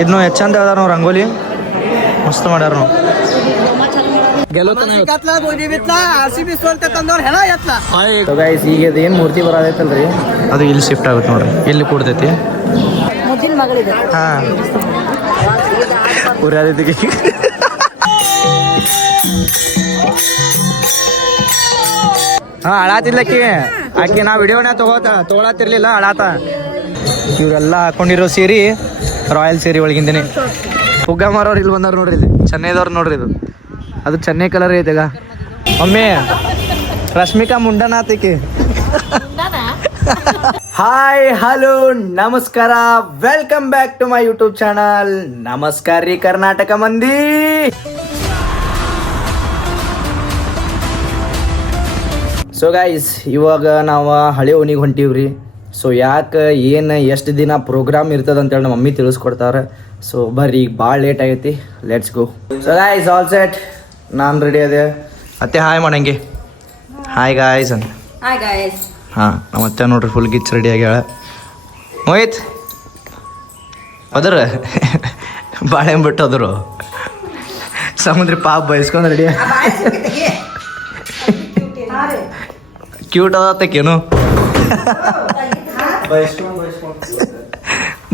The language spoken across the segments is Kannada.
ಇದನ್ನು ಚಂದ ಅದಾರ ನಾವು ರಂಗೋಲಿ ಮಸ್ತ್ ಮಾಡ್ಯಾರ ನಾವು ಈಗ ಏನು ಮೂರ್ತಿ ಬರೋದೈತಲ್ರಿ ಅದು ಇಲ್ಲಿ ಶಿಫ್ಟ್ ಆಗುತ್ತೆ ನೋಡ್ರಿ ಇಲ್ಲಿ ಕೂಡ್ತೈತಿ ಹಾಂ ಉರ್ಯಾದೈತಿ ಹಾಂ ಅಳಾತಿದ್ಲಕ್ಕಿ ಆಕೆ ನಾ ವಿಡಿಯೋನ ತೊಗೊಳತ್ತಿರ್ಲಿಲ್ಲ ಅಳಾತ ಇವರೆಲ್ಲ ಹಾಕೊಂಡಿರೋ ಸೀರೆ ರಾಯಲ್ ಸೀರೆ ಒಳಗಿಂದನೇ ಹುಗ್ಗ ಮಾರೋರು ಇಲ್ಲಿ ಬಂದವ್ರು ನೋಡ್ರಿ ಇಲ್ಲಿ ಚೆನ್ನೈದವ್ರು ನೋಡ್ರಿ ಇದು ಅದು ಚೆನ್ನೈ ಕಲರ್ ಐತೆ ಈಗ ಒಮ್ಮೆ ರಶ್ಮಿಕಾ ಮುಂಡನಾತಿಕೆ ಹಾಯ್ ಹಲೋ ನಮಸ್ಕಾರ welcome back to my YouTube channel ನಮಸ್ಕಾರ ರೀ ಕರ್ನಾಟಕ ಮಂದಿ. ಸೊ ಗೈಸ್ ಇವಾಗ ನಾವು ಹಳೆ ಓಣಿಗೆ ಹೊಂಟೀವ್ರಿ. ಸೊ ಯಾಕೆ ಏನು ಎಷ್ಟು ದಿನ ಪ್ರೋಗ್ರಾಮ್ ಇರ್ತದೆ ಅಂತೇಳಿ ನಮ್ಮ ಮಮ್ಮಿ ತಿಳಿಸ್ಕೊಡ್ತಾರೆ. ಸೊ ಬರ್ರಿ ಈಗ ಭಾಳ ಲೇಟ್ ಆಗೈತಿ, let's go. So guys all set, ನಾನು ರೆಡಿ ಅದೇ. ಅತ್ತೆ ಹಾಯ್ ಮಾಡಂಗೆ. ಹಾಯ್ ಗಾಯ್ಸ್ ಅಂತ. ಹಾಂ ನಮ್ಮ ಅತ್ತೆ ನೋಡ್ರಿ ಫುಲ್ ಗಿಚ್ ರೆಡಿ ಆಗ್ಯಾಳ. ಮೋಹಿತ್ ಅದ್ರ ಬಾಳೆ ಬಿಟ್ಟು ಅದರು ಸಮುದ್ರ ಪಾಪ ಬಯಸ್ಕೊಂಡು ರೆಡಿ ಕ್ಯೂಟ್ ಅದತ್ತೇನು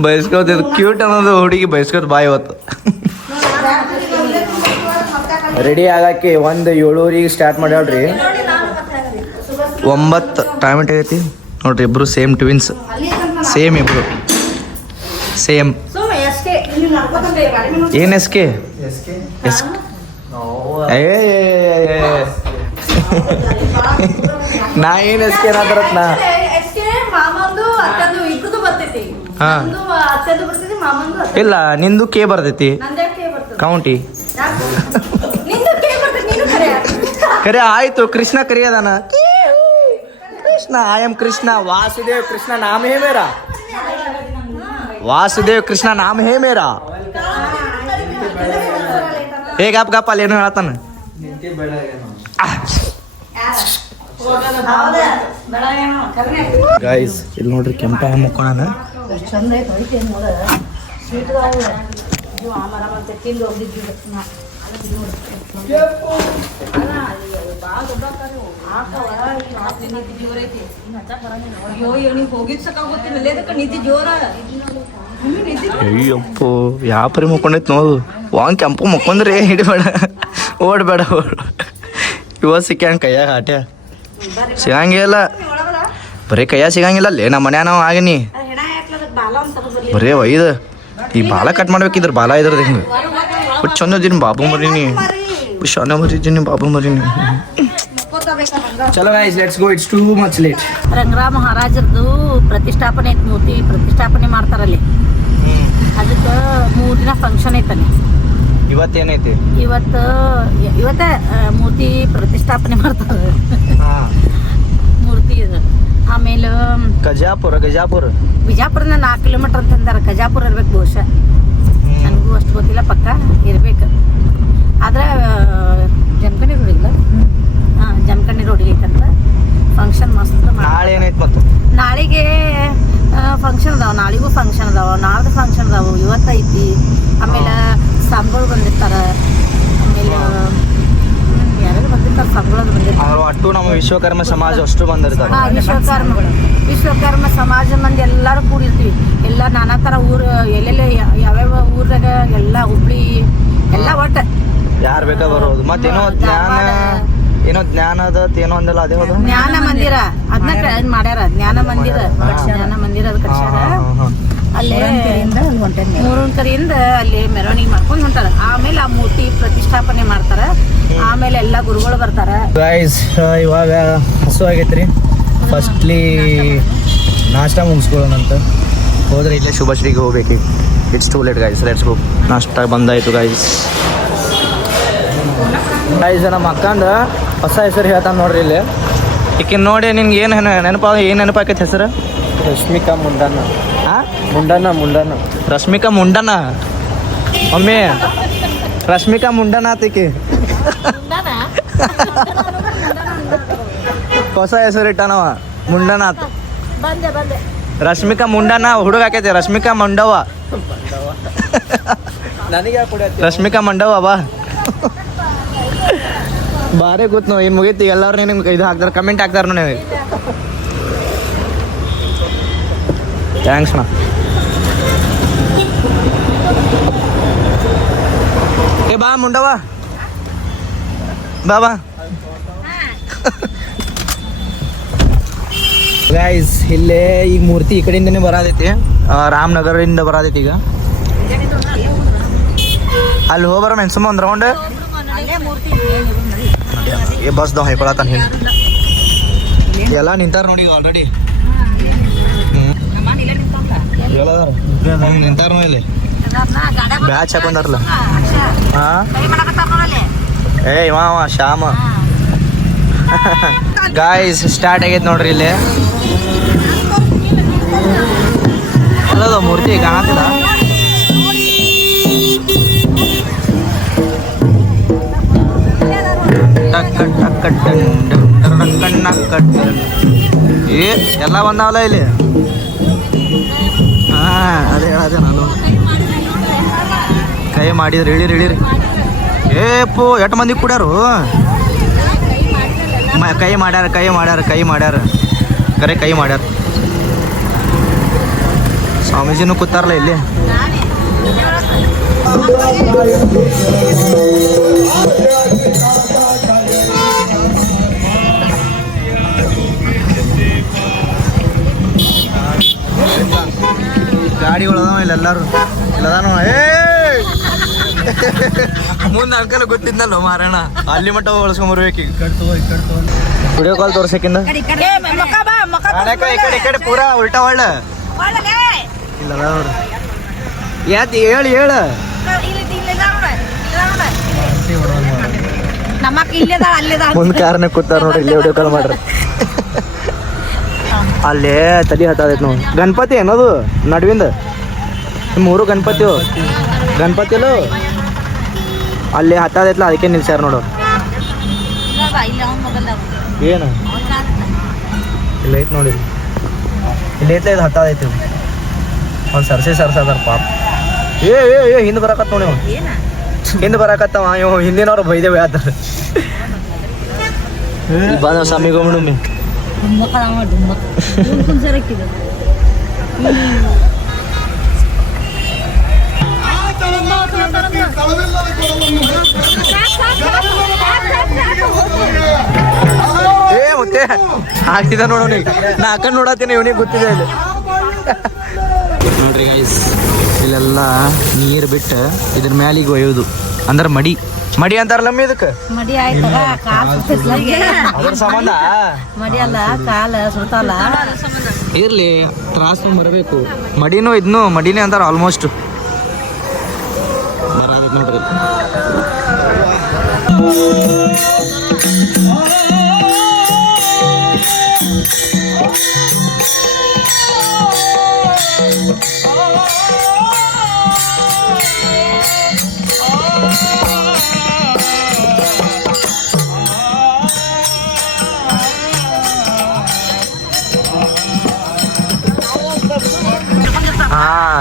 ಬಯಸ್ಕೋತ ಕ್ಯೂಟ್ ಅನ್ನೋದು ಹುಡುಗಿ ಬಯಸ್ಕೋತ ಬಾಯ್ ಇವತ್ತು. ರೆಡಿ ಆಗಕ್ಕೆ ಒಂದು 7:00 ಸ್ಟಾರ್ಟ್ ಮಾಡ್ಯಾಳ್ರಿ. 9 ಟೈಮ್ ಆಗೈತಿ ನೋಡ್ರಿ. ಇಬ್ರು ಸೇಮ್ ಟ್ವಿನ್ಸ್, ಸೇಮ್ ಇಬ್ರು ಸೇಮ್. ಏನ್ ಎಸ್ಕೆ ನಾ ಏನ್ ಎಸ್ಕೆ ನಾದರತ್ ನಾ ಇಲ್ಲ ನಿಂದು ಕೆ ಬರ್ತೈತಿ ಕೌಂಟಿ ಕರೆ ಆಯ್ತು. ಕೃಷ್ಣ ಕರಿಯದಾನ ಕೃಷ್ಣ. I am Krishna. ವಾಸುದೇವ್ ಕೃಷ್ಣ ನಾಮ ಹೇ ಮೇರಾ. ವಾಸುದೇವ್ ಕೃಷ್ಣ ನಾಮ ಹೇ ಮೇರಾ. ಹೇಗ ಗಪ್ಪ ಅಲ್ಲಿ ಏನು ಹೇಳತ್ತಾನ. ಗೈಸ್ ಇಲ್ಲಿ ನೋಡ್ರಿ ಕೆಂಪ ಮುಕ್ಕೋಣ. ಅಯ್ಯಪ್ಪೋ ಯಾಪರಿ ಮುಕ್ಕೊಂಡೈತಿ ನೋಡು. ವಾಂಗ್ ಕೆಂಪು ಮುಕ್ಕೊಂಡ್ರೆ ಹಿಡಿಬೇಡ, ಓಡ್ಬೇಡ ಇವ ಸಿಕ್ಕಂಗ ಕೈಯಾಗ ಆಟ್ಯ ಸಿಗಂಗಿಲ್ಲ. ಬರೀ ಕೈಯಾಗ ಸಿಗಂಗಿಲ್ಲ ಅಲ್ಲೇ ನಮ್ಮ ಮನ್ಯಾಗ ನಾವು ಆಗಿನಿ. ಬರೇ ಒಯ್ದು ಈ ಬಾಲ ಕಟ್ ಮಾಡ್ಬೇಕಿದ್ರ ಬಾಲ ಇದ್ರದ್ದು ಹಿಂಗೆ ಚಂದದೀನಿ ಬಾಬು ಮರೀನಿ ಶಾನ ಮರಿದ್ದೀನಿ ಬಾಬು ಮರೀನಿ. ಚಲೋ guys let's go, it's too much late. Rangarama ಮಹಾರಾಜರದು ಪ್ರತಿಷ್ಠಾಪನೆ ಐತಿ, ಮೂರ್ತಿ ಪ್ರತಿಷ್ಠಾಪನೆ ಮಾಡ್ತಾರಲ್ಲಿ. ಅದಕ್ಕೆ 3 ದಿನ ಫಂಕ್ಷನ್ ಐತಲ್ಲಿ. ಇವತ್ತೇನೈತಿ? ಇವತ್ತ ಮೂರ್ತಿ ಪ್ರತಿಷ್ಠಾಪನೆ ಮಾಡ್ತಾರೆ. ಮೂರ್ತಿ ಆಮೇಲೆ ಬಿಜಾಪುರದಿಂದ 4 ಕಿಲೋಮೀಟರ್ ಅಂತಂದಾರ. ಗಜಾಪುರ ಇರ್ಬೇಕು ಬಹುಶಃ, ನನಗೂ ಅಷ್ಟು ಗೊತ್ತಿಲ್ಲ, ಪಕ್ಕ ಇರ್ಬೇಕು. ಆದ್ರೆ ಜಮಖಂಡಿ ರೋಡ್ ಇಲ್ಲ. ಜಮಖಂಡಿ ರೋಡಿಗೆ ಐತಂತ ಫಂಕ್ಷನ್ ಮಸ್ತ್. ನಾಳೆ ಏನೈತಿ ಮತ್ತು ನಾಳೆಗೆ ಫಂಕ್ಷನ್ ಅದಾವ. ನಾಳೆಗೂ ಫಂಕ್ಷನ್ ಅದಾವ, ನಾಳ್ದು ಫಂಕ್ಷನ್ ಅದಾವ. ಇವತ್ತೈತಿ. ಆಮೇಲೆ ಸಾಂಗಳು ಬಂದಿರ್ತಾರ. ಆಮೇಲೆ ಯಾರು ಬಂದಿರ್ತಾರೆ, ಸಾಂಗಳು ಬಂದಿರ್ತಾರೆ. ಅಷ್ಟು ನಮ್ಮ ವಿಶ್ವಕರ್ಮ ಸಮಾಜ ಅಷ್ಟು ಬಂದಿರ್ತಾರೆ. ವಿಶ್ವಕರ್ಮ ಸಮಾಜ ಮಂದಿ ಎಲ್ಲರೂ ಕೂಡಿರ್ತೀವಿ. ಎಲ್ಲ ನಾನಾ ಥರ ಊರು ಎಲ್ಲೆಲ್ಲ ಯಾವ್ಯಾವ ಊರಾಗ ಎಲ್ಲ ಹುಬ್ಳಿ ಎಲ್ಲ ಒಟ್ಟು ಯಾರು ಬೇಕಾ ಬರೋದು. ಮತ್ತೇನೋ ಜ್ಞಾನದ ಏನೋ ಅಂದಲ್ಲ ಅದೇ ಹೌದು. ಜ್ಞಾನ ಮಂದಿರ ಅದನ್ನ ಮಾಡ್ಯಾರ. ಜ್ಞಾನ ಮಂದಿರ ಅದು ಕಟ್ಸ್ಯಾರ. ಅಲ್ಲೇ ಮೂರೊಂದು ಕಡೆಯಿಂದ ಅಲ್ಲಿ ಮೆರವಣಿಗೆ ಮಾಡ್ಕೊಂಡು ಹೊಂಟಾರ. ಆಮೇಲೆ ಆ ಮೂರ್ತಿ ಪ್ರತಿಷ್ಠಾಪನೆ ಮಾಡ್ತಾರ. ಆಮೇಲೆ ಎಲ್ಲ ಗುರುಗಳು ಬರ್ತಾರ. ಗೈಸ್ ಇವಾಗ ಹಸು ಆಗೈತ್ರಿ. ಫಸ್ಟ್ಲಿ ನಾಷ್ಟ ಮುಗಿಸ್ಕೊಳ್ಳೋಣಂತ ಹೋದ್ರೆ ಇಲ್ಲೇ ಶುಭಶ್ರೀಗೆ ಹೋಗ್ಬೇಕು. It's too late guys, let's ಗೋ. ನಾಷ್ಟ ಬಂದಾಯ್ತು ಗೈಸ್. ನಮ್ಮ ಅಕ್ಕಂದ ಹೊಸ ಹೆಸರು ಹೇಳ್ತಾನೆ ನೋಡ್ರಿ ಇಲ್ಲಿ. ಈಕೆ ನೋಡಿ ನಿನ್ಗೆ ಏನು ನೆನಪಾಕೈತೆ ಹೆಸರು? ರಶ್ಮಿಕಾ ಮುಂಡನ. ಮುಂಡನ ರಶ್ಮಿಕಾ ಮುಂಡನ. ಒಮ್ಮೆ ರಶ್ಮಿಕಾ ಮುಂಡನ ಆತೈಕಿ. ಹೊಸ ಹೆಸರು ಇಟ್ಟಾನವ ಮುಂಡನಾಥ್. ರಶ್ಮಿಕಾ ಮುಂಡನ ಹುಡುಗ ಆಕೈತಿ. ರಶ್ಮಿಕಾ ಮುಂಡವ ನನಗೆ ರಶ್ಮಿಕಾ ಮಂಡವ ಬಾ ಬಾರಿ ಕೂತ್ ನಾವು ಏನು ಮುಗೀತಿ ಎಲ್ಲರೂ ನಿಮ್ಗೆ ಇದು ಹಾಕ್ತಾರೆ ಕಮೆಂಟ್ ಹಾಕ್ತಾರೆ ನೋಡಿ ಥ್ಯಾಂಕ್ಸ್ ಅಣ್ಣ ಏ ಬಾ ಮುಂಡವ ಬಾ ಗೈಸ್ ಇಲ್ಲೇ ಈಗ ಮೂರ್ತಿ ಈ ಕಡೆಯಿಂದನೇ ಬರಾದೈತಿ ರಾಮನಗರದಿಂದ ಬರಾದೈತಿ ಈಗ ಅಲ್ಲಿ ಹೋಗ್ಬರ ಮೆನ್ಸಮ್ಮ ಒಂದು ರೌಂಡ್ ಏ ಬಸ್ದವ ಹೈಕೊಳತಾನ ಹಿಂದೆ ಎಲ್ಲ ನಿಂತಾರ ನೋಡಿ ಈಗ ಆಲ್ರೆಡಿ ನಿಂತಾರ ಇಲ್ಲಿ ಬ್ಯಾಚ್ ಹಾಕೊಂಡಾರಲ್ಲ ಹಾ ಏ ಇವ ಶ್ಯಾಮ ಗಾಯ್ಸ್ ಸ್ಟಾರ್ಟ್ ಆಗೈತೆ ನೋಡ್ರಿ ಇಲ್ಲಿ ಅಲ್ಲದ ಮೂರ್ತಿ ಕಾಣತ್ತಿಲ್ಲ ಏ ಎಲ್ಲ ಬಂದಾವಲ್ಲ ಇಲ್ಲಿ ಹಾ ಅದೇ ಹೇಳದೆ ನಾನು ಕೈ ಮಾಡಿದ್ರಿ ಇಳಿರಿ ಏಪು ಎಷ್ಟು ಮಂದಿ ಕುಡ್ಯಾರು ಕೈ ಮಾಡ್ಯಾರ ಕರೆ ಕೈ ಮಾಡ್ಯಾರ ಸ್ವಾಮೀಜಿನೂ ಕೂತಾರಲ್ಲ ಇಲ್ಲಿ ಗಾಡಿಗಳದಾವ ಇಲ್ಲ ಎಲ್ಲಾರು ಇಲ್ಲದಾನು ಮುಂದೆ ಅಂಕಲ್ ಗೊತ್ತಿದ್ನಲ್ಲ ಮಾರಣ್ಣ ಅಲ್ಲಿ ಮಟ್ಟ ಬಳಸ್ಕೊಂಬರ್ಬೇಕು ಈಗ ವಿಡಿಯೋ ಕಾಲ್ ತೋರ್ಸಕ್ಕಿಂದ ಈ ಕಡೆ ಪೂರಾ ಉಲ್ಟಾ ಒಳ್ಳ ಇಲ್ಲ ಅವ್ರು ಯಾತಿ ಹೇಳ ಮುಂದ್ ಕಾರ್ನ ಕೂತಾರ ನೋಡ್ರಿ ಇಲ್ಲಿ ವಿಡಿಯೋ ಕಾಲ್ ಮಾಡ್ರಿ ಅಲ್ಲೇ ತಲೆ ಹತ್ತದೈತಿ ನಾವು ಗಣಪತಿ ಏನದು ನಡುವಿಂದ ಮೂರು ಗಣಪತಿಲು ಅಲ್ಲಿ ಹತ್ತದೈತ್ಲ ಅದಕ್ಕೆ ನಿಲ್ಸ್ಯಾರ ನೋಡು ಏನು ಇಲ್ಲ ಐತ್ ನೋಡಿ ಇಲ್ಲಿ ಐತ್ಲ ಇದು ಹತ್ತದೈತಿ ಅವ್ನು ಸರ್ಸದಾರ ಪಾಪ ಏ ಹಿಂದೆ ಬರಾಕತ್ತ ನೋಡಿ ಹಿಂದೆ ಬರಾಕತ್ತವ ಇವ್ ಹಿಂದಿನವ್ರು ಬೈದೇವೆ ಆತರ ಬಂದ ಸ್ವಾಮಿಗೊಮ್ಮೆ ಏ ಮತ್ತೆ ಆಗ್ತಿದ ನೋಡೋನಿ ನಾ ಅಕ್ಕ ನೋಡತ್ತೀನಿ ಇವನಿಗೆ ಗೊತ್ತಿದೆ ಇಲ್ಲಿ ನೋಡ್ರಿ ಗೈಸ್ ಇಲ್ಲೆಲ್ಲ ನೀರು ಬಿಟ್ಟು ಇದ್ರ ಮ್ಯಾಲಿಗೆ ಒಯ್ಯೋದು ಅಂದ್ರೆ ಮಡಿ ಅಂತಾರಲ್ಲಮ್ಮ ಇದಕ್ಕೆ ಅದ್ರ ಸಂಬಂಧ ಮಡಿ ಅಲ್ಲ ಕಾಲ ಸುಡ್ತಾವಲ್ಲ ಇರ್ಲಿ ತ್ರಾಸ ಬರಬೇಕು ಮಡಿನೇ ಅಂತಾರ ಆಲ್ಮೋಸ್ಟ್ ನೋಡ್ರಿ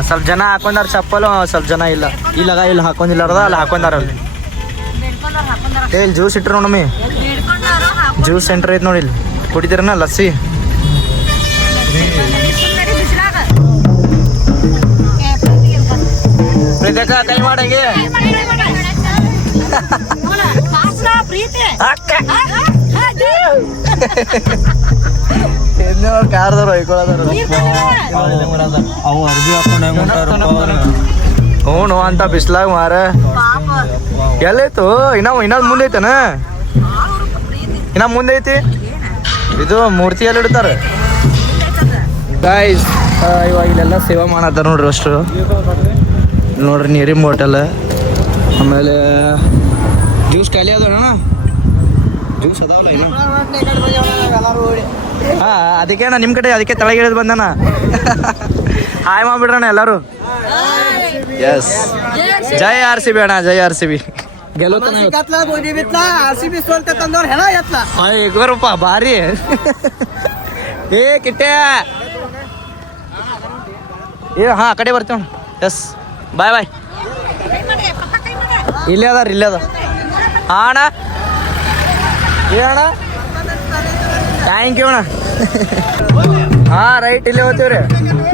ಸ್ವಲ್ಪ ಜನ ಹಾಕೊಂಡಾರ ಚಪ್ಪಲು ಸ್ವಲ್ಪ ಜನ ಇಲ್ಲ ಇಲ್ಲಿ ಹಾಕೊಂಡಿಲ್ಲಾರದ ಅಲ್ಲಿ ಹಾಕೊಂಡಾರ ಅಲ್ಲಿ ಇಲ್ಲಿ ಜ್ಯೂಸ್ ಇಟ್ರು ನೋಡಮ್ಮಿ ಜ್ಯೂಸ್ ಸೆಂಟರ್ ಐತೆ ನೋಡಿ ಇಲ್ಲಿ ಕುಡಿತೀರನ ಲಸ್ಸಿ ಕೈ ಮಾಡಂಗೆ ಕಾರ್ದವ್ರು ಹೊಯ್ಕೊಳ್ಳೋದಾರ ಅವು ಅರ್ಬಿ ಹ್ಞೂ ಅಂತ ಬಿಸ್ಲಾಗ ಮಾರ ಎಲ್ಲೈತು ಇನ್ನೊಂದು ಮುಂದೆ ಐತನ ಮುಂದೆ ಐತಿ ಇದು ಮೂರ್ತಿ ಎಲ್ಲಿ ಇಡ್ತಾರೆ ಗಾಯ್ಸ್ ಇವಾಗ ಇಲ್ಲೆಲ್ಲ ಸೇವಾ ಮಾಡತ್ತಾರ ನೋಡ್ರಿ ಅಷ್ಟು ನೋಡ್ರಿ ನೀರಿನ ಬಾಟಲ್ ಆಮೇಲೆ ಜ್ಯೂಸ್ ಖಾಲಿ ಅದಾವಣ್ಣ ಜ್ಯೂಸ್ ಅದಾವಲ್ಲ ಹಾ ಅದಕ್ಕೆ ನಿಮ್ಮ ಕಡೆ ಅದಕ್ಕೆ ತಳಗೆ ಇಳಿದು ಬಂದನ ಹಾಯ್ ಮಾಡ್ಬಿಡ್ರಣ ಎಲ್ಲರೂ ಎಸ್ ಜೈ ಆರ್ ಸಿ ಬಿ ಅಣ್ಣ ಜೈ ಆರ್ ಸಿ ಬಿ ಗೆಲ್ಲೋತನಪ್ಪ ಭಾರಿ ಏ ಕಿಟ್ಟೆ ಏ ಹಾ ಆ ಕಡೆ ಬರ್ತೇವ ಎಸ್ ಬಾಯ್ ಬಾಯ್. ಇಲ್ಲೇ ಅದಾರ ಇಲ್ಲೇ ಅದ. ಹಾಂ ಅಣ್ಣ ಹೇಳಣ್ಣ. ಥ್ಯಾಂಕ್ ಯು ಅಣ್ಣ. ಹಾಂ ರೈಟ್ ಇಲ್ಲೇ ಹೋಗ್ತೀವ್ರಿ.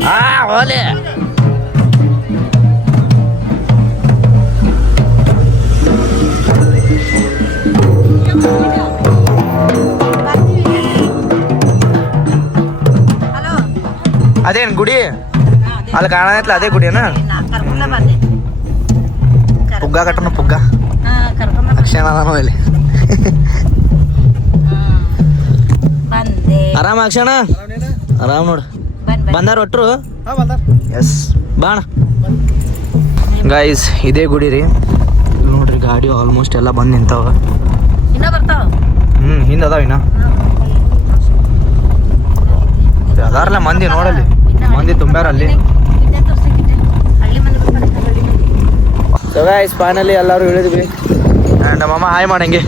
ಹಾಂ ಹೋಲೆ. ಅದೇನು ಗುಡಿ ಅಲ್ಲಿ ಕಾಣತ್ಲ ಅದೇ ಗುಡಿನ? ಪುಗ್ಗ ಕಟ್ಟಣ ಪುಗ್ಗ ಅಕ್ಷಣ ಅದಾನೋ ಇಲ್ಲಿ. ಆರಾಮ ಅಕ್ಷಣ ಆರಾಮ್ ನೋಡು. ಬಂದಾರ ಒಟ್ರು? ಎಸ್ ಬಾಣ ಗೈಸ್. ಇದೇ ಗುಡಿ ರೀ ನೋಡ್ರಿ. ಗಾಡಿ ಆಲ್ಮೋಸ್ಟ್ ಎಲ್ಲ ಬಂದು ನಿಂತಾವ. ಹಿಂದೆ ಅದಾವ ಇನ್ನ ಅದಾರಲ್ಲ ಮಂದಿ ನೋಡಲ್ಲಿ. ಮಂದಿ ತುಂಬ್ಯಾರ ಅಲ್ಲಿ. ಸೊ ಗೈಸ್ ಫೈನಲಿ ಎಲ್ಲರೂ ಇಳಿದ್ವಿ. ಆ್ಯಂಡ್ ಮಮ್ಮ ಹಾಯ್ ಮಾಡಂಗೆ.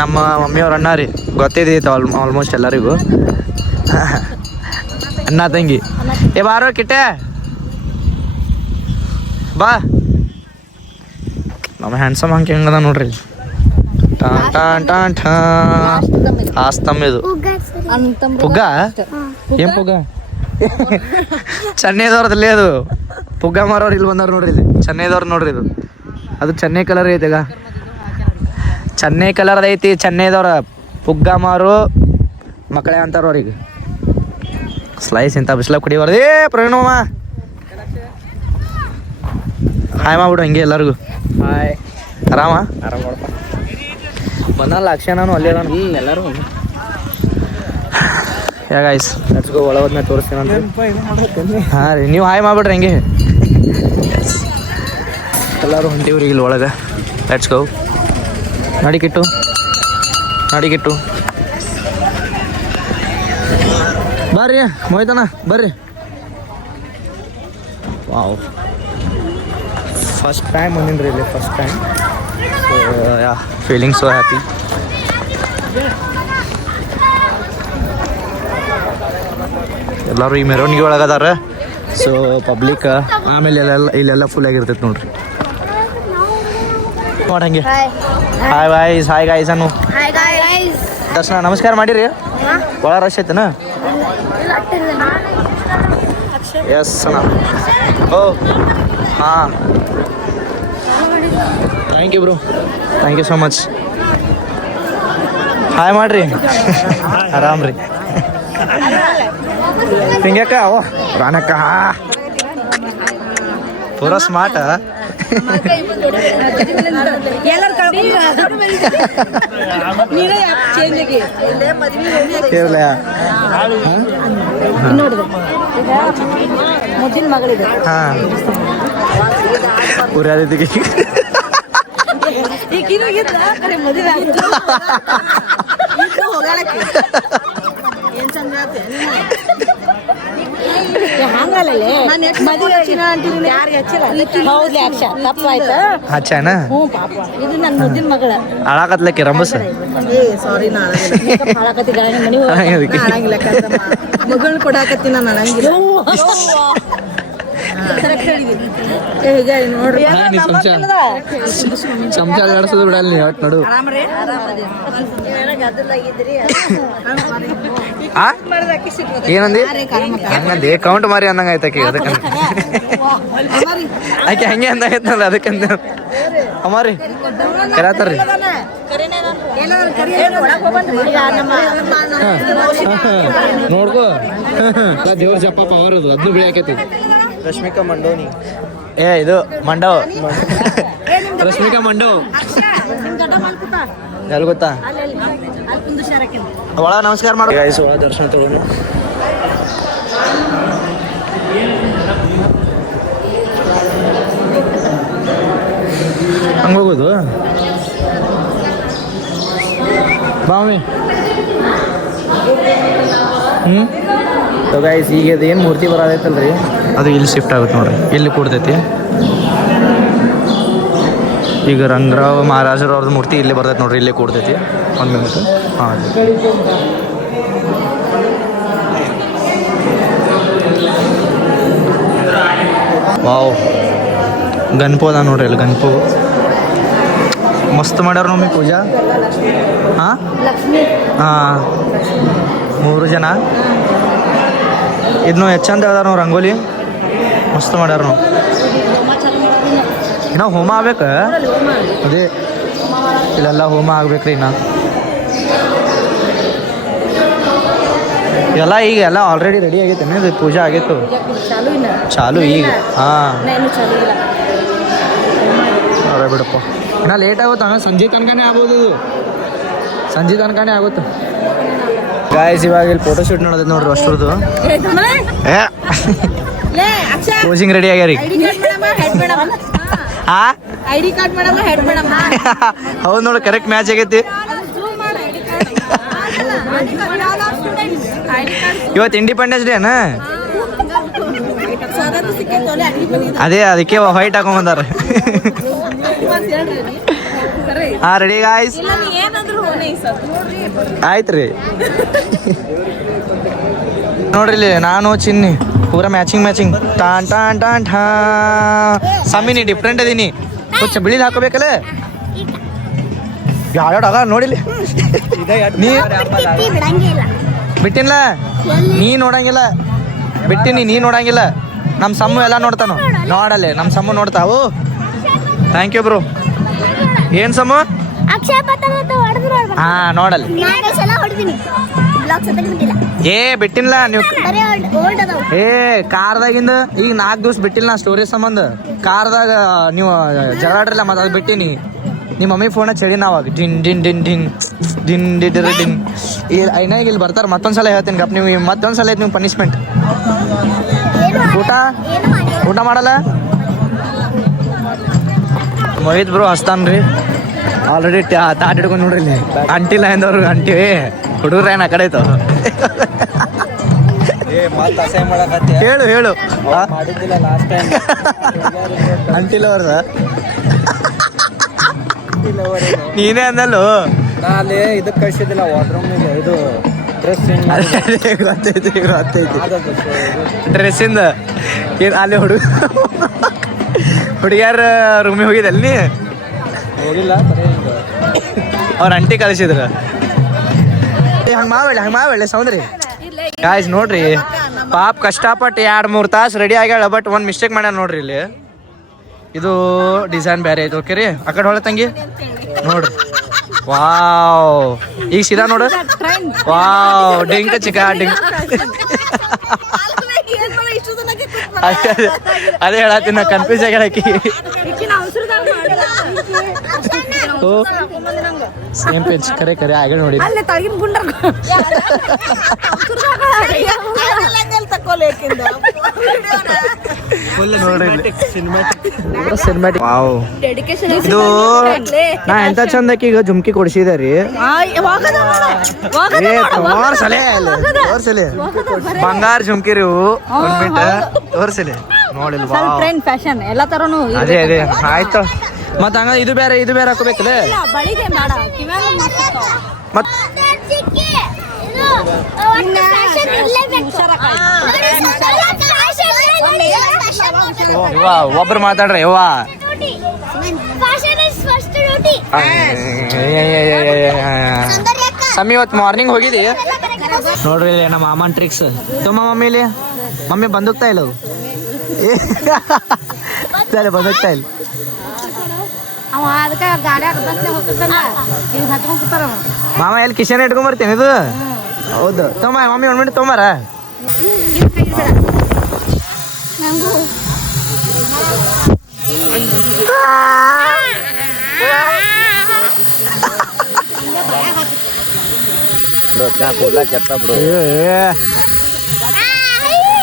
ನಮ್ಮ ಮಮ್ಮಿಯವ್ರ ಅಣ್ಣ ರೀ ಗೊತ್ತಿದ್ದೀತು ಆಲ್ಮೋಸ್ಟ್ ಎಲ್ಲರಿಗೂ. ಅಣ್ಣ ತಂಗಿ. ಏ ಬಾರೋ ಕಿಟ್ಟೆ ಬಾ. ನಮ್ಮ ಹ್ಯಾಂಡ್ಸಮ್ ಹಂಗೆ ಹೆಂಗದ ನೋಡ್ರಿ. ಟಾನ್ ಟಾನ್ ಟಾನ್ ಠಾ ಆಸ್ತಮ್ ಇದು ಪುಗ್ಗ. ಏನ್ ಪುಗ್ಗ? ಚೆನ್ನೈದವ್ರದಲ್ಲಿ ಅದು ಪುಗ್ಗ ಮಾರೋರು ಇಲ್ಲಿ ಬಂದವ್ರು ನೋಡ್ರಿ. ಇಲ್ಲಿ ಚೆನ್ನೈದವ್ರು ನೋಡ್ರಿ. ಇದು ಅದು ಚೆನ್ನೈ ಕಲರ್ ಐತಿ. ಈಗ ಚೆನ್ನೈ ಕಲರ್ ಐತಿ. ಚೆನ್ನೈದವ್ರ ಪುಗ್ಗ ಮಾರು ಮಕ್ಕಳೇ ಅಂತಾರ ಅವ್ರಿಗೆ. ಸ್ಲೈಸ್ ಇಂಥ ಬಿಸ್ಲಾಗ ಕುಡಿಬಾರ್ದು. ಏ ಪ್ರವೀಣಮ್ಮ ಹಾಯ್ ಮಾಡ್ಬಿಡು ಹಂಗೆ ಎಲ್ಲರಿಗೂ. ಹಾಯ್ ಆರಾಮ ಆರಾಮ ನೋಡಪ್ಪ. ಬಂದಲ್ಲ ಅಕ್ಷಯನೂ ಅಲ್ಲೇ ಅದಾನ. ಎಲ್ಲರೂ ಯಾ ಗೈಸ್ ಲೆಟ್ಸ್ ಗೋ. ಒಳಗೋದ್ಮೇಲೆ ತೋರಿಸ್ತೀನಿ. ಹಾಂ ರೀ ನೀವು ಹಾಯ್ ಮಾಡ್ಬಿಡ್ರಿ ಹಂಗೆ. ಎಲ್ಲರೂ ಹೊಂಟೀವ್ರಿ ಇಲ್ಲಿ ಒಳಗೆ. Let's go. ನಡಿಕಿಟ್ಟು ನಡಿಕಿಟ್ಟು ಬರ್ರಿ ಮೋಯ್ತಣ್ಣ ಬರ್ರಿ. ವಾವ್ ಫಸ್ಟ್ ಟೈಮ್ ಬಂದಿನ್ರಿ ಇಲ್ಲಿ. First time. So yeah feeling so happy. ಎಲ್ಲರೂ ಈ ಮೆರವಣಿಗೆ ಒಳಗದಾರ. ಸೊ ಪಬ್ಲಿಕ್ ಆಮೇಲೆ ಇಲ್ಲೆಲ್ಲ ಫುಲ್ ಆಗಿರ್ತೈತೆ ನೋಡ್ರಿ. ಮಾಡಂಗೆ ಹಾಯ್ ಬಾಯ್ಸ್. ಹಾಯ್ ಗಾಯ್ಸ್ ಅನ್ನು ದರ್ಶನ ನಮಸ್ಕಾರ ಮಾಡಿರಿ. ಭಾಳ ರಶ್ ಐತೆನ? ಎಸ್ ಅಣ್ಣ. ಓ ಹಾಂ thank you bro. Thank you so much. Hi ಮಾಡ್ರಿ. ಆರಾಮ್ ರೀ. ಹಿಂಗ್ಯಾಕ ಓ ರಾಣಕ್ಕ ಪೂರ ಸ್ಮಾರ್ಟ್. ಮುದ್ದಿನ ಮಗಳಿದೆ. ಹಾಂ ಪೂರ ರೀತಿಗೆ ಹಚ್ಚಾನ ಅಳಾಕತ್ಲಕ್ಕೆ ರಂಬಸ್. ಮಗಳನ್ನ ಕೊಡಾಕತ್ತಿ ನಾನು ಅಳಂಗಿಲ್ಲ. ನೋಡ್ರಿ ಚಮಚ ನಡೆಸೋದು ಬಿಡಲ್ಲ ನೀ ಒಟ್ಟು ನಡು. ಏನಂದಿ ಹಂಗಂದಿ ಕೌಂಟ್ ಮಾರಿ ಅಂದಂಗ ಆಯ್ತಾಕಿ. ಅದಕ್ಕೆ ಆಕೆ ಹಂಗೆ ಅಂದಾಗೈತಲ್ಲ ಅದಕ್ಕಂದ ಅಮ್ಮಾರಿ ಕರಾತಾರ್ರಿ. ನೋಡ್ಕೋ ದೇವ್ರ ಜಪ್ಪಪ್ಪ ಅವರದು ಅದನ್ನು ಬೆಳೆಯಾಕೈತಿ. ರಶ್ಮಿಕಾ ಮಂಡೋನಿ. ಏ ಇದು ಮಂಡವ್. ರಶ್ಮಿಕಾ ಮಂಡವ್ ಎಲ್ಲಿ ಗೊತ್ತಾ? ಒಳ ನಮಸ್ಕಾರ ಮಾಡಿ ಗಾಯ್ಸ್. ಒಳ ದರ್ಶನ ತಗೊಂಡು ಹಂಗೆ ಹೋಗೋದು. ಬಾವಿ ಗೈಸ್ ಈಗ ಅದೇನು ಮೂರ್ತಿ ಬರೋದೈತಲ್ರಿ ಅದು ಇಲ್ಲಿ ಶಿಫ್ಟ್ ಆಗುತ್ತೆ ನೋಡ್ರಿ. ಇಲ್ಲಿ ಕೂಡ್ತೈತಿ. ಈಗ ರಂಗರಾವ್ ಮಹಾರಾಜರವ್ರದ್ದು ಮೂರ್ತಿ ಇಲ್ಲಿ ಬರ್ತೈತೆ ನೋಡ್ರಿ. ಇಲ್ಲೇ ಕೂಡ್ತೈತಿ. ಒಂದು ಮಿನಿಟ್. ಹಾಂ ವಾವ್ ಗಣಪು ಅದ ನೋಡ್ರಿ ಅಲ್ಲಿ ಗಣಪು ಮಸ್ತ್ ಮಾಡ್ಯಾರ ನಮ್ಮಿ ಪೂಜಾ ಹಾಂ ಹಾಂ 3 ಜನ ಇದನ್ನು ಚಂದ ಅದಾರ ನಾವು ರಂಗೋಲಿ ಮಸ್ತ್ ಮಾಡ್ಯಾರ ನಾವು ಇನ್ನ ಹೋಮ ಆಗ್ಬೇಕ ಅದೇ ಇಲ್ಲೆಲ್ಲ ಹೋಮ ಆಗ್ಬೇಕ್ರಿ ಇನ್ನ ಎಲ್ಲ ಈಗ ಎಲ್ಲ ಆಲ್ರೆಡಿ ರೆಡಿ ಆಗೈತೆ ಇದು ಪೂಜೆ ಆಗೈತು ಚಾಲು ಈಗ ಹಾಂ ಅದೇ ಬಿಡಪ್ಪ ಇನ್ನ ಲೇಟ್ ಆಗುತ್ತೆ ಆಮೇಲೆ ಸಂಜೆ ತನಕನೇ ಆಗ್ಬೋದು ಇದು ಸಂಜೆ ತನಕನೇ ಆಗುತ್ತೆ ಗಾಯ್ಸ್ ಇವಾಗ ಇಲ್ಲಿ ಫೋಟೋ ಶೂಟ್ ನೋಡೋದು ನೋಡ್ರಿ ಅಷ್ಟ್ರದ್ದು ಪೋಸಿಂಗ್ ರೆಡಿ ಆಗ್ಯಾರಿ ಹಾಂ ಹೌದು ನೋಡಿ ಕರೆಕ್ಟ್ ಮ್ಯಾಚ್ ಆಗೈತಿ ಇವತ್ತು ಇಂಡಿಪೆಂಡೆನ್ಸ್ ಡೇ ಅಣ್ಣ ಅದೇ ಅದಕ್ಕೆ ವೈಟ್ ಹಾಕೊಂಬಂದಾರ ಹಾಂ ರೆಡಿ ಗಾಯ್ಸ್ ಆಯ್ತು ರೀ ನೋಡ್ರಿ ಇಲ್ಲಿ ನಾನು ಚಿನ್ನಿ ಪೂರ ಮ್ಯಾಚಿಂಗ್ ಟಾನ್ ಟಾನ್ ಟಾನ್ ಠಾ ಸಮ್ಮಿನಿ ಡಿಫ್ರೆಂಟ್ ಅದೀನಿ ಹುಚ್ಚ ಬಿಳಿದು ಹಾಕೋಬೇಕಲ್ಲ ಯಾವ್ಯಾವ ನೋಡಿಲಿ ನೀ ಬಿಟ್ಟಿಲ್ಲ ನೀ ನೋಡಂಗಿಲ್ಲ ಬಿಟ್ಟಿನಿ ನೀ ನೋಡಂಗಿಲ್ಲ ನಮ್ಮ ಸಮ್ಮು ಎಲ್ಲ ನೋಡ್ತಾನು ನೋಡಲ್ಲೇ ನಮ್ಮ ಸಮ್ಮು ನೋಡ್ತಾವು ಥ್ಯಾಂಕ್ ಯು ಬ್ರೋ ಏನು ಸಮ್ಮು ಹಾ ನೋಡಲ್ಲ ಏ ಬಿಟ್ಟಿಲ್ಲ ನೀವು ಏ ಕಾರ್ದಾಗಿಂದ ಈಗ 4 ದಿವ್ಸ ಬಿಟ್ಟಿಲ್ಲ ನಾ ಸ್ಟೋರೇಜ್ ಸಂಬಂಧ ಕಾರ್ದಾಗ ನೀವು ಜಗಾಡ್ರಲ್ಲ ಮತ್ತೆ ಅದು ಬಿಟ್ಟಿನಿ ನಿಮ್ಮ ಮಮ್ಮಿ ಫೋನ ಚಳಿ ನಾವಾಗ ಡಿನ್ ಡಿನ್ ಡಿನ್ ಡಿನ್ ಡಿನ್ ಡಿನ್ ಡಿನ್ ಇಲ್ಲಿ ಐನಾಗ ಇಲ್ಲಿ ಬರ್ತಾರೆ ಮತ್ತೊಂದ್ಸಲ ಹೇಳ್ತೀನಿ ಗಪ್ ನೀವು ಮತ್ತೊಂದ್ಸಲ ಐತೆ ನೀವು ಪನಿಷ್ಮೆಂಟ್ ಊಟ ಮಾಡಲ್ಲ ಮೋಹಿತ್ ಬ್ರೋ ಹಸ್ತಾನ್ರಿ ಆಲ್ರೆಡಿ ತಾಟ್ ಹಿಡ್ಕೊಂಡು ನೋಡ್ರಿ ಇಲ್ಲಿ ಅಂಟಿಲ್ಲ ಎಂದವ್ರು ಅಂಟಿ ಹುಡುಗ್ರ ಏನ್ ಆ ಕಡೆ ಐತವ ಹೇಳು ಹೇಳು ಅಂಟಿಲ್ಲ ಅವ್ರದ ನೀನೇ ಅಂದಲ್ಲೋ ನಾಳೆ ಇದಕ್ಕೆ ಕಳಿಸಿದಿಲ್ಲ ವಾಶ್ರೂಮ್ಗೆ ಇದು ಡ್ರೆಸ್ ಗೊತ್ತೈತಿ ಡ್ರೆಸ್ಸಿಂದ ಏನು ಅಲ್ಲಿ ಹುಡುಗಿಯಾರ ರೂಮಿಗೆ ಹೋಗಿದ್ದಲ್ಲ ನೀ ಹೋಗಿಲ್ಲ ಅವ್ರ ಅಂಟಿ ಕಳಿಸಿದ್ರ ಹಂಗೆ ಮಾವೇಳೆ ಸೌಂದ್ರಿ ಗಾಯ್ಸ್ ನೋಡ್ರಿ ಪಾಪ ಕಷ್ಟಪಟ್ಟು 2-3 ತಾಸು ರೆಡಿ ಆಗ್ಯಾಳ ಬಟ್ ಒಂದು ಮಿಸ್ಟೇಕ್ ಮಾಡ್ಯಾನ ನೋಡ್ರಿ ಇಲ್ಲಿ ಇದು ಡಿಸೈನ್ ಬೇರೆ ಐತೆ ಓಕೆ ರೀ ಆ ಕಡೆ ಹೊಳೆ ತಂಗಿ ನೋಡ್ರಿ ವಾವ್ ಈಗ ಸೀದಾ ನೋಡು ವಾವ್ ಡಿಂಕ್ ಚಿಕ್ಕ ಡಿಂಕ್ ಅದೇ ಹೇಳತ್ತೀನಿ ನಾ ಕನ್ಫ್ಯೂಸ್ ಆಗ್ಯಾಳಕಿ ಸೇಮ್ ಪೇಜ್ ಕರೆ ಆಗ ನೋಡಿ ಇದು ನಾ ಎಂತ ಚಂದಕ್ಕೆ ಈಗ ಜುಮ್ಕಿ ಕೊಡ್ಸಿದ ರೀ ತೋರ್ಸಲೆ ಬಂಗಾರ ಜುಮ್ಕಿ ರೀ ತೋರ್ಸಲಿ ನೋಡಿಲ್ವಾ ಫ್ಯಾಷನ್ ಎಲ್ಲ ತರನು ಅದೇ ಅದೇ ಆಯ್ತು ಮತ್ತ ಹಂಗ ಇದು ಬೇರೆ ಹಾಕೋಬೇಕಲ್ಲ ಮತ್ ಒಬ್ರು ಮಾತಾಡ್ರಿ ಯವ್ವ ಸಮಿ ಇವತ್ತು ಮಾರ್ನಿಂಗ್ ಹೋಗಿದಿ ನೋಡ್ರಿ ನಮ್ಮ ಮಾಮನ್ ಟ್ರಿಕ್ಸ್ ತುಂಬ ಮಮ್ಮಿಲಿ ಮಮ್ಮಿ ಬಂದುಕ್ತಾ ಇಲ್ಲ ಸರಿ ಬಂದುಕ್ತಾ ಇಲ್ಲ ಮಾಮ ಎಲ್ಲಿ ಕಿಶನ್ ಇಟ್ಕೊಂಡ್ ಬರ್ತೀನಿ ಇದು ಹೌದು ತೊಂಬ ಮಮ್ಮಿ 1 ಮಿನಿಟ್ ತೊಂಬಾರ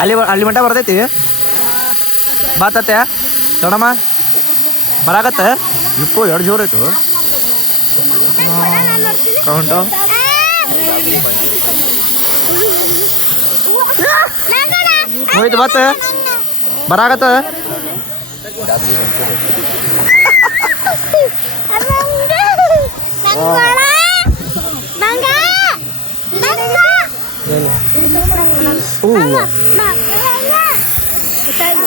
ಅಲ್ಲಿ ಮಟ್ಟ ಬರ್ತೈತಿ ಬಾತತ್ತೆ ನೋಡಮ್ಮ ಬರಾಕತ್ತ ಇಪ್ಪು 2 ಜೋರ್ ಆಯ್ತು ಕೌಂಟು ಹೋಯ್ತು ಬತ್ತ ಬರಾಕತ್ತ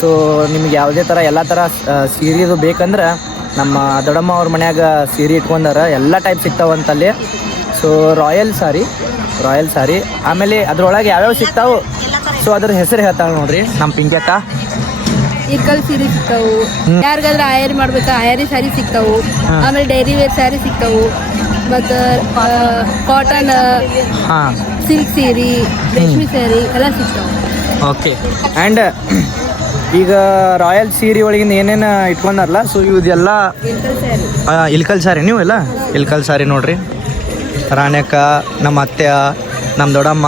ಸೊ ನಿಮ್ಗೆ ಯಾವುದೇ ಥರ ಎಲ್ಲ ಥರ ಸೀರೆದು ಬೇಕಂದ್ರೆ ನಮ್ಮ ದೊಡ್ಡಮ್ಮ ಅವ್ರ ಮನ್ಯಾಗ ಸೀರೆ ಇಟ್ಕೊಂಡಾರ ಎಲ್ಲ ಟೈಪ್ ಸಿಗ್ತಾವಂತಲ್ಲಿ. ಸೊ ರಾಯಲ್ ಸಾರಿ ಆಮೇಲೆ ಅದ್ರೊಳಗೆ ಯಾವ್ಯಾವ ಸಿಗ್ತಾವು ಸೊ ಅದ್ರ ಹೆಸರು ಹೇಳ್ತಾಳೆ ನೋಡ್ರಿ ನಮ್ಮ ಪಿಂಕ್ಯಕ್ಕ. ಇರ್ಕಲ್ ಸೀರೆ ಸಿಗ್ತಾವು, ಯಾರಿಗಾದ್ರೆ ಆಯರಿ ಮಾಡ್ಬೇಕಾ ಆಯರಿ ಸ್ಯಾರಿ ಸಿಗ್ತಾವು, ಆಮೇಲೆ ಡೈರಿ ವೇರ್ ಸ್ಯಾರಿ ಸಿಗ್ತಾವು, ಮತ್ತು ಕಾಟನ್ ಹಾಂ ಸಿಲ್ಕ್ ಸೀರೆ ರೇಷ್ಮೆ ಸ್ಯಾರಿ ಎಲ್ಲ ಸಿಗ್ತಾವು. ಓಕೆ. ಆ್ಯಂಡ್ ಈಗ ರಾಯಲ್ ಸೀರೆ ಒಳಗಿಂದ ಏನೇನು ಇಟ್ಕೊಂಡಾರಲ್ಲ ಸೊ ಇದೆಲ್ಲ ಇಲ್ಕಲ್ ಸಾರಿ ನೀವು ಎಲ್ಲ ಇಲ್ಕಲ್ ಸಾರಿ ನೋಡ್ರಿ. ರಾಣ್ಯಕ್ಕ, ನಮ್ಮ ಅತ್ತೆ, ನಮ್ಮ ದೊಡ್ಡಮ್ಮ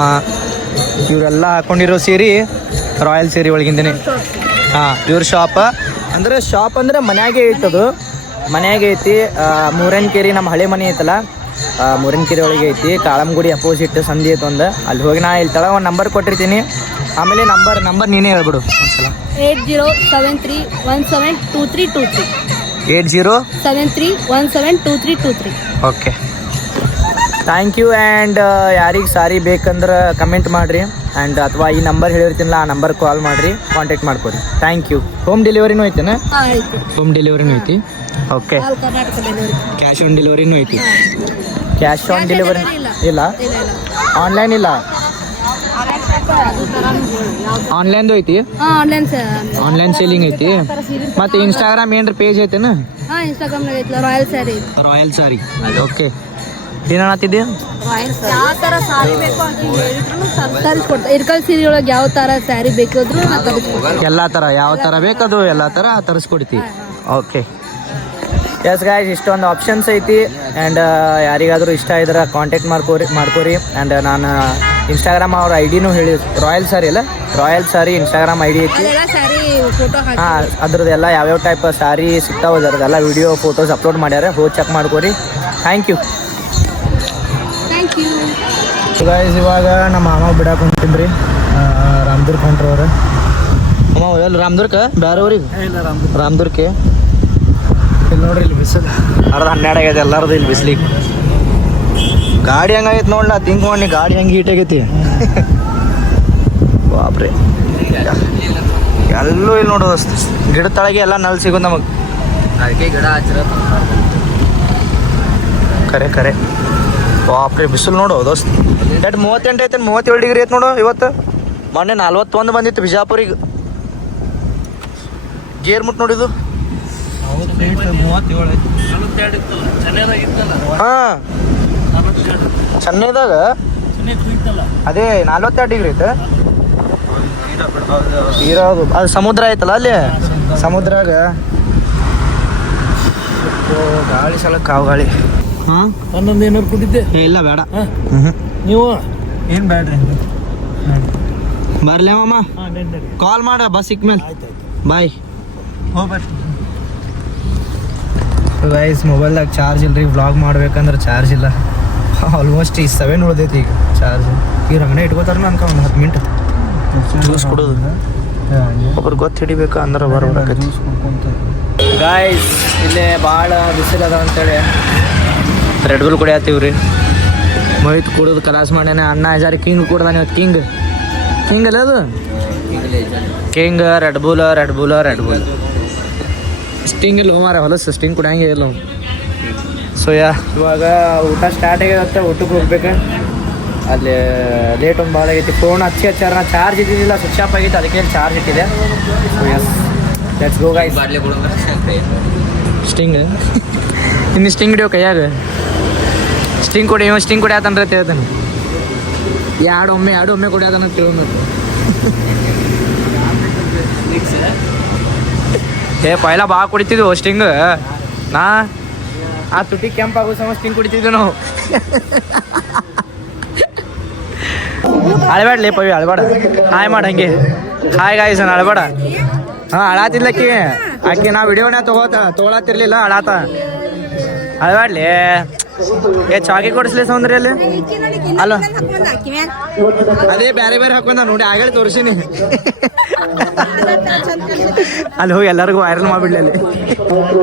ಇವರೆಲ್ಲ ಹಾಕೊಂಡಿರೋ ಸೀರೆ ರಾಯಲ್ ಸೀರೆ ಒಳಗಿಂದನೇ. ಹಾಂ ಇವ್ರ ಶಾಪ್ ಅಂದರೆ ಮನ್ಯಾಗೆ ಐತದು, ಮನ್ಯಾಗೆ ಐತಿ. ಮೂರನ್ಕೆರೆ ನಮ್ಮ ಹಳೆ ಮನೆ ಐತಲ್ಲ, ಮೂರನ್ಕೆರೆ ಒಳಗೆ ಐತಿ. ಕಾಳಂಗುಡಿ ಅಪೋಸಿಟ್ ಸಂಧಿ ಐತೆ ಒಂದು, ಅಲ್ಲಿ ಹೋಗಿ ನಾ ಇಲ್ಲಿ ತಳ ಒಂದು ನಂಬರ್ ಕೊಟ್ಟಿರ್ತೀನಿ. ಆಮೇಲೆ ನಂಬರ್ ನೀನೇ ಹೇಳ್ಬಿಡು ಒಂದ್ಸಲ. 8073172323 8073172323. Okay, thank you. ಆ್ಯಂಡ್ ಯಾರಿಗೆ ಸಾರಿ ಬೇಕಂದ್ರೆ ಕಮೆಂಟ್ ಮಾಡಿರಿ, ಆ್ಯಂಡ್ ಅಥವಾ ಈ ನಂಬರ್ ಹೇಳಿರ್ತೀನಲ್ಲ ಆ ನಂಬರ್ ಕಾಲ್ ಮಾಡಿರಿ, ಕಾಂಟ್ಯಾಕ್ಟ್ ಮಾಡ್ಕೊರಿ. Thank you. ಹೋಮ್ ಡೆಲಿವರಿನೂ ಐತೆನಾ? ಹೋಮ್ ಡೆಲಿವರಿನೂ ಐತಿ. Okay. Karnataka delivery, cash on ಡೆಲಿವರಿನೂ ಐತಿ. ಕ್ಯಾಶ್ ಆನ್ ಡೆಲಿವರಿ ಇಲ್ಲ, ಆನ್ಲೈನ್ ಇಲ್ಲ, ಆನ್ಲೈನ್ದು ಐತಿ. ಆನ್ಲೈನ್ ಸೇಲಿಂಗ್ ಐತಿ. ಮತ್ತು ಇನ್ಸ್ಟಾಗ್ರಾಮ್ ಏನ್ರ ಪೇಜ್ ಐತೆನಾ? ಹಾಂ ಇನ್ಸ್ಟಾಗ್ರಾಮ್ನಾಗ ಐತಲ್ಲ ರಾಯಲ್ ಸ್ಯಾರಿ. ರಾಯಲ್ ಸಾರಿ. ಓಕೆ. ಏನಾಗ್ತಿದ್ದೆ? ಯಾವ ಥರ ಸಾರಿ ಬೇಕು ಅಂತ ಹೇಳಿದ್ರು ತರಿಸ್ಕೊಡ್ತಾರೆ. ಇರ್ಕಲ್ ಸೀರೆ ಒಳಗೆ ಯಾವ ಥರ ಸ್ಯಾರಿ ಬೇಕಾದ್ರೂ ನಾವು ತರಿಸ್ಕೊಡ್ತೀವಿ. ಎಲ್ಲ ಥರ ಯಾವ ಥರ ಬೇಕದು ಎಲ್ಲ ಥರ ತರಿಸ್ಕೊಡ್ತೀವಿ. ಓಕೆ. ಎಸ್ ಗಾಯ್ಸ್, ಇಷ್ಟೊಂದು ಆಪ್ಷನ್ಸ್ ಐತಿ. ಆ್ಯಂಡ್ ಯಾರಿಗಾದರೂ ಇಷ್ಟ ಇದ್ರೆ ಕಾಂಟ್ಯಾಕ್ಟ್ ಮಾಡ್ಕೋರಿ. ಆ್ಯಂಡ್ ನಾನು ಇನ್ಸ್ಟಾಗ್ರಾಮ್ ಅವ್ರ ಐಡಿನೂ ಹೇಳಿ, ರಾಯಲ್ ಸಾರಿ ಇನ್ಸ್ಟಾಗ್ರಾಮ್ ಐಡಿ ಐತಿ. ಸ್ಯಾರಿ ಫೋಟೋ ಹಾಂ, ಅದ್ರದ್ದೆಲ್ಲ ಯಾವ್ಯಾವ ಟೈಪ್ ಸಾರಿ ಸಿಗ್ತಾವೆ ಅದರದ್ದೆಲ್ಲ ವಿಡಿಯೋ ಫೋಟೋಸ್ ಅಪ್ಲೋಡ್ ಮಾಡ್ಯಾರ, ಹೋಗಿ ಚೆಕ್ ಮಾಡ್ಕೋರಿ. Thank you. ಗಾಯ್ಸ್, ಇವಾಗ ನಮ್ಮ ಮಾಮ ಬಿಡಕ್ಕೆ ಹೊಂಟಿನ್ರಿ ರಾಮದುರ್ಗ ಹೊಂಟ್ರವ್ರೆ. ಅಮ್ಮ ಎಲ್ಲಿ ರಾಮದುರ್ಗ? ಬೇರೆ ಊರಿಗೆ ರಾಮದುರ್ಗಕ್ಕೆ. ಇಲ್ಲಿ ನೋಡ್ರಿ, ಇಲ್ಲಿ ಬಿಸಿಲು 12 ಆಗೈತೆ ಎಲ್ಲರದು ಇಲ್ಲಿ ಬಿಸ್ಲಿಗೆ. ಗಾಡಿ ಹೆಂಗಾಗೈತೆ ನೋಡ್ಲಾ, ತಿಂಕ್ ಮಾಡಿ ಗಾಡಿ ಹೆಂಗೆ ಹೀಟ್ ಆಗೈತಿ. ಬಾಪ್ರೆ, ಎಲ್ಲೂ ಇಲ್ಲಿ ನೋಡು ದೋಸ್ತ, ಗಿಡ ತಳಗೆ ಎಲ್ಲ ನಲ್ ಸಿಗೋದು ನಮಗೆ. ಅದಕ್ಕೆ ಗಿಡ ಹಚ್ಚಿರ ಕರೆ. ಬಾಪ್ರೆ ಬಿಸಿಲು ನೋಡು ದೋಸ್ತ. 38 ಐತೆ, 37 ಡಿಗ್ರಿ ಐತೆ ನೋಡು ಇವತ್ತು. ಮೊನ್ನೆ 41 ಬಂದಿತ್ತು ಬಿಜಾಪುರಿಗೆ. ಗೇರ್ ಮುಟ್ ನೋಡಿದ್ದು. ಹಾಂ, ಚೆನ್ನೈದಾಗ ಅದೇ 42 ಡಿಗ್ರಿ ಐತೆ ಇರೋದು. ಅದು ಸಮುದ್ರ ಐತಲ್ಲ ಅಲ್ಲಿ, ಸಮುದ್ರಾಗ ಗಾಳಿ ಸಲ ಕಾವು ಗಾಳಿ. ಹಾಂ, ಒಂದೊಂದು ಏನಾರು ಕುಡಿದ್ದೆ. ಇಲ್ಲ ಬೇಡ. ನೀವು ಏನು ಬೇಡ್ರಿ, ಬರ್ಲೇ ಮಾಮ, ಕಾಲ್ ಮಾಡ ಬಸ್ ಸಿಕ್ಕ ಮೇಲೆ. ಬಾಯ್. ಗೈಸ್, ಮೊಬೈಲ್ದಾಗ ಚಾರ್ಜ್ ಇಲ್ರಿ, ವ್ಲಾಗ್ ಮಾಡ್ಬೇಕಂದ್ರೆ ಚಾರ್ಜ್ ಇಲ್ಲ. ಆಲ್ಮೋಸ್ಟ್ ಈ 7 ಉಳ್ದೈತಿ ಈಗ ಚಾರ್ಜ್. ಈ ರಂಗನೆ ಇಟ್ಕೋತಾರ ಅನ್ಕ ಒಂದು 10 ಮಿನಿಟ್ ಜ್ಯೂಸ್ ಕೊಡೋದು. ಒಬ್ರು ಗೊತ್ತು ಹಿಡಿಬೇಕು ಅಂದ್ರೆ ಬರ್ಬೇಕೈತಿ. ಗಾಯ್ಸ್, ಇಲ್ಲೇ ಭಾಳ ಬಿಸಿಲದ ಅಂತೇಳಿ ರೆಡ್ ಬುಲ್ ಕುಡಿಯತ್ತೀವ್ರಿ. ಮೊಹಿತ್ ಕುಡಿದು ಕಲಾಸ್ ಮಾಡ್ಯಾನೆ. ಅಣ್ಣ ಹಜಾರ್ ಕಿಂಗ್ ಕುಡ್ದಾನೆ ಇವತ್ತು. ಕಿಂಗ್ ಅಲ್ಲ ಅದು, ಕಿಂಗ್ ರೆಡ್ ಬುಲ್. ಸ್ಟಿಂಗ್ ಇಲ್ಲ ಮಾರ, ಹೊಲಸು ಸ್ಟಿಂಗ್ ಕುಡಿಯಂಗೆ ಇಲ್ಲ. ಸೊ ಇವಾಗ ಊಟ ಸ್ಟಾರ್ಟ್ ಆಗಿರುತ್ತೆ, ಊಟಕ್ಕೆ ಹೋಗ್ಬೇಕು. ಅಲ್ಲಿ ಲೇಟ್ ಒಂದು ಭಾಳ ಆಗೈತಿ. ಫೋನ್ ಹಚ್ಚಾರ, ನಾ ಚಾರ್ಜ್ ಇದ್ದಿದ್ದಿಲ್ಲ, ಸ್ವಿಚ್ ಆಫ್ ಆಗೈತೆ, ಅದಕ್ಕೆ ಚಾರ್ಜ್ ಇಟ್ಟಿದೆ. So yes, let's go guys. ಸ್ಟಿಂಗ್ ಇನ್ನು ಸ್ಟಿಂಗ್ ಹಿಡಿಯೋ ಕೈಯಾಗ ಸ್ಟಿಂಗ್ ಕುಡಿಯತ್ತಂದ್ರೆ ಹೇಳ್ತಾನೆ. ಎರಡು ಒಮ್ಮೆ ಕುಡಿಯೋದನ್ನ ತಿಳ್ಬೇಕು. ಪೈಲ ಭಾಳ ಕುಡಿತಿದ್ವು ಸ್ಟಿಂಗ್. ನಾ ಆ ತುಟಿ ಕೆಂಪಾಗೋ ಸಮ ಸ್ಟಿಂಗ್ ಕುಡಿತಿದ್ವಿ ನಾವು. ಅಳಬೇಡ್ಲಿ ಪವಿ, ಅಳಬೇಡ. ಹಾಯ್ ಮಾಡ ಹಂಗೆ. ಹಾಯ್ ಗಾಯ್ಸ್, ನಾನು ಅಳಬೇಡ. ಹಾಂ, ಅಳಾತಿದ್ಲಕ್ಕಿ ಆಕಿ ನಾ ವಿಡಿಯೋನೇ ತೊಗೊಳತ್ತಿರ್ಲಿಲ್ಲ, ಅಳಾತ. ಅಳಬೇಡ್ಲಿ, ಚಾಕಿ ಕೊಡಿಸ್ಲಿ ಸೌಂದರ್ಯ ಅಲ್ಲಿ ಅಲ್ಲ ಅದೇ ಬೇರೆ ಬೇರೆ ಹಾಕೊಂಡ ನೋಡಿ ಆಗಲೇ ತೋರಿಸಿನಿ ಅಲ್ಲಿ ಹೋಗಿ ಎಲ್ಲರಿಗೂ ವೈರಲ್ ಮಾಡ್ಬಿಡ್ಲಿ ಅಲ್ಲಿ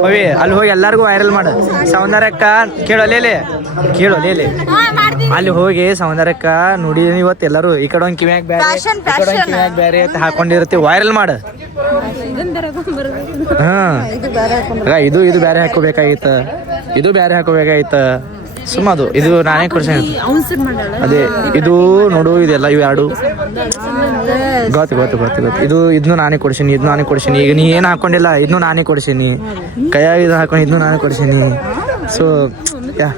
ಅವಿ ಅಲ್ಲಿ ಹೋಗಿ ಎಲ್ಲರಿಗೂ ವೈರಲ್ ಮಾಡು ಸೌಂದರ್ಯಕ್ಕ ಕೇಳೋಲೇಲಿ ಕೇಳೋಲೇಲಿ ಅಲ್ಲಿ ಹೋಗಿ ಸೌಂದರ್ಯಕ್ಕ ನೋಡಿ ಇವತ್ತು ಎಲ್ಲರೂ ಈ ಕಡೆ ಒಂದು ಕಿವ್ಯಾಗ ಬೇರೆ ಈ ಕಡೆ ಒಂದು ಕಿವ್ಯಾಗ ಬೇರೆ ಅಂತ ಹಾಕೊಂಡಿರ್ತೀವಿ ವೈರಲ್ ಮಾಡು ಇದು ಇದು ಬೇರೆ ಹಾಕೋಬೇಕಾಗಿತ್ತ ಇದು ಬೇರೆ ಹಾಕೋಬೇಕಾಗಿತ್ತ ಸುಮ್ಮ ಅದು ಇದು ನಾನೇ ಕೊಡ್ಸೇನೆ ಅದೇ ಇದು ನೋಡು ಇದೆಲ್ಲ ಇವು ಎರಡು ಗೊತ್ತು ಇದು ಇದನ್ನು ನಾನೇ ಕೊಡ್ಸೀನಿ ಇದನ್ನು ನಾನೇ ಕೊಡ್ಸೀನಿ ಈಗ ನೀ ಏನು ಹಾಕೊಂಡಿಲ್ಲ ಇದನ್ನು ನಾನೇ ಕೊಡ್ಸೀನಿ ಕೈಯಾಗ ಇದು ಹಾಕೊಂಡು ಇದನ್ನು ನಾನೇ ಕೊಡ್ಸೀನಿ ಸೊ ಯಾ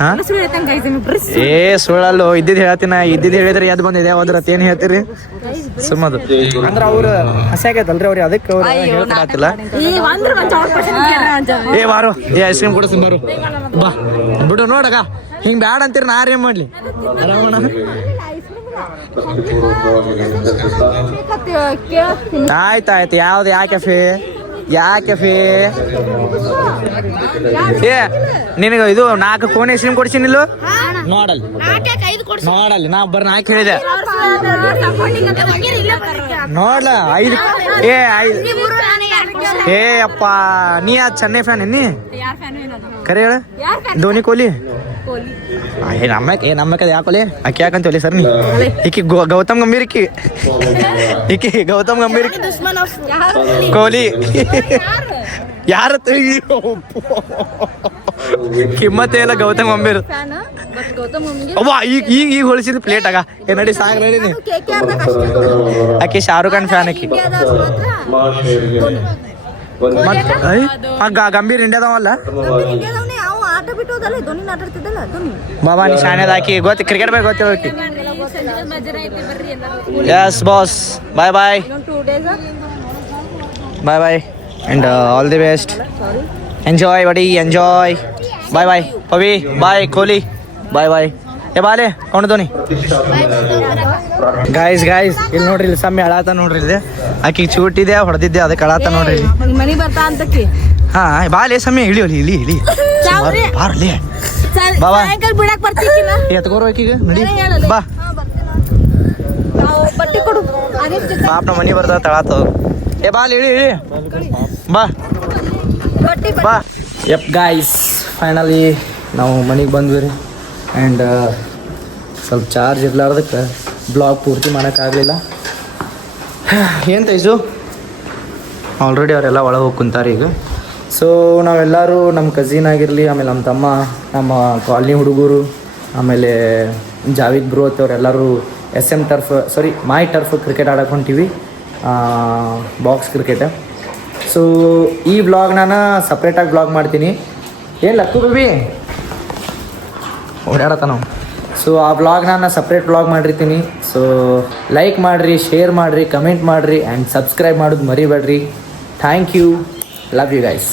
ಹಾಂ ಏ ಸುಳ್ಳಲ್ಲೋ ಇದ್ದಿದ್ದು ಹೇಳ್ತೀನಿ ಇದ್ದಿದ್ದು ಹೇಳಿದ್ರೆ ಯಾವ್ದು ಬಂದಿದೆ ಯಾವ್ದ್ರ ಏನು ಹೇಳ್ತೀರಿ ಸುಮ್ಮದು ಅಂದ್ರೆ ಅವ್ರು ಹಸಿ ಆಗೈತಲ್ರಿ ಅವ್ರಿಗೆ ಅದಕ್ಕೆ ಅವ್ರು ಹೇಳ್ಕೊಡತ್ತಿಲ್ಲ ಏ ಬಾರು ಏ ಐಸ್ ಕ್ರೀಮ್ ಕೊಡಿಸ್ತೀನಿ ಬಾರು ಬಾ ಬಿಡು ನೋಡಗ ಹಿಂಗೆ ಬ್ಯಾಡ ಅಂತೀರಿ ನಾ ಏನ್ ಮಾಡ್ಲಿ ಆರಾಮಣ ಆಯ್ತಾಯ್ತು ಯಾವ್ದು ಯಾ ಕೆಫೆ ಏ ನಿನಗೆ ಇದು 4 ಕೋನ್ ಐಸ್ ಕ್ರೀಮ್ ಕೊಡ್ಸಿನಿಲ್ಲ ನೋಡಲ್ಲ ನಾ ಬರ್ರಿ 4 ಹೇಳಿದೆ ನೋಡ್ಲ 5 ಏ ಅಪ್ಪ ನೀ ಆ ಚೆನ್ನೈ ಫ್ಯಾನ್ ನೀ ಕರೆ ಹೇಳ ಧೋನಿ ಕೊಹ್ಲಿ ನಮ್ಮಕ್ಕ ಯಾಕೊಲೆ ಆಕೆ ಯಾಕಂತೀವಲ್ಲಿ ಸರ್ ನೀ ಈಕಿ ಗೌತಮ್ ಗಂಭೀರ್ ಈಕಿ ಗೌತಮ್ ಗಂಭೀರ್ ಕೊಹ್ಲಿ ಯಾರ ಕಿಮ್ಮತ್ತೇ ಇಲ್ಲ ಗೌತಮ್ ಗಂಭೀರ್ ಅವ್ವ ಈಗ ಹೊಳಿಸಿದ ಪ್ಲೇಟ್ ಆಗ ಏ ನಡಿ ಸಾಂಗ್ ನಡೀನಿ ಆಕಿ ಶಾರುಖ್ ಖಾನ್ ಫ್ಯಾನ್ ಆಕಿ ಗಂಭೀರ್ ಇಂಡಿಯಾದವಲ್ಲ ಬಾಬಾ ನೀ ಶಾನ್ಯದ ಹಾಕಿ ಗೊತ್ತಿ ಕ್ರಿಕೆಟ್ ಬಗ್ಗೆ ಗೊತ್ತಿರೋಕಿ yes boss bye bye bye bye and all the best. Enjoy buddy, enjoy. Bye bye Pavi, bye Kohli, bye bye. ಏ ಬಾಲೆ ಕೊಂಡು ಧೋನಿ ಗಾಯ್ಸ್ ಇಲ್ಲಿ ನೋಡ್ರಿ ಇಲ್ಲಿ ಸಮ್ಮಿ ಅಳಾತ ನೋಡ್ರಿ ಇಲ್ಲಿ ಆಕಿ ಚೂಟಿದೆ ಹೊಡೆದಿದ್ದೆ ಅದಕ್ಕೆ ಅಳಾತ ನೋಡ್ರಿ ಇಲ್ಲಿ ಮನಿ ಬರ್ತಾ ಅಂತಕಿ ಹಾ ಬಾಲೆ ಸಮ್ಮಿ ಇಳಿ ಬಾರ್ಲಿ ಬಾಬಾ ಸಾಯಂಕಾಲ ಬಿಡಕ್ ಬರ್ತೀಕಿನ ಎತ್ಕೋರ್ಬೇಕೀಗ ನಡಿ ಬಾ ಬಟ್ಟಿ ಕೊಡು ಪಾಪ ನಮ್ಮ ಮನಿ ಬರ್ತಾ ತಳಾತ ಏ ಬಾಲ್ ಇಳಿ ಬಾ ಬಾ ಯಪ್ ಗಾಯ್ಸ್ ಫೈನಲಿ ನಾವು ಮನೆಗೆ ಬಂದ್ವಿ ರೀ ಆ್ಯಂಡ್ ಸ್ವಲ್ಪ ಚಾರ್ಜ್ ಇರ್ಲಾರ್ದಕ್ಕೆ ಬ್ಲಾಗ್ ಪೂರ್ತಿ ಮಾಡೋಕ್ಕಾಗಲಿಲ್ಲ ಏನು ತೈಸು ಆಲ್ರೆಡಿ ಅವರೆಲ್ಲ ಒಳಗೆ ಹೋಗಿ ಕುಂತಾರೆ ಈಗ ಸೊ ನಾವೆಲ್ಲರೂ ನಮ್ಮ ಕಝಿನ್ ಆಗಿರಲಿ ಆಮೇಲೆ ನಮ್ಮ ತಮ್ಮ ನಮ್ಮ ಕಾಲನಿ ಹುಡುಗರು ಆಮೇಲೆ ಜಾವಿದ್ ಬ್ರೋತ್ ಅವರೆಲ್ಲರೂ SM ಟರ್ಫ್ ಮೈ ಟರ್ಫ್ ಕ್ರಿಕೆಟ್ ಆಡಕ್ಕೆ ಹೊಂಟೀವಿ ಬಾಕ್ಸ್ ಕ್ರಿಕೆಟ್ ಸೊ ಈ ವ್ಲಾಗ್ ನಾನು ಸಪ್ರೇಟಾಗಿ ವ್ಲಾಗ್ ಮಾಡ್ತೀನಿ ಏನು ಲಕ್ಕು ಬೇಬಿ ಓಡಾಡತ್ತ ನಾವು ಸೊ ಆ ವ್ಲಾಗ್ ನಾನು ಸಪ್ರೇಟ್ ವ್ಲಾಗ್ ಮಾಡಿರ್ತೀನಿ ಸೊ ಲೈಕ್ ಮಾಡಿರಿ ಶೇರ್ ಮಾಡಿರಿ ಕಮೆಂಟ್ ಮಾಡಿರಿ ಆ್ಯಂಡ್ ಸಬ್ಸ್ಕ್ರೈಬ್ ಮಾಡೋದು ಮರಿಬೇಡ್ರಿ thank you love you guys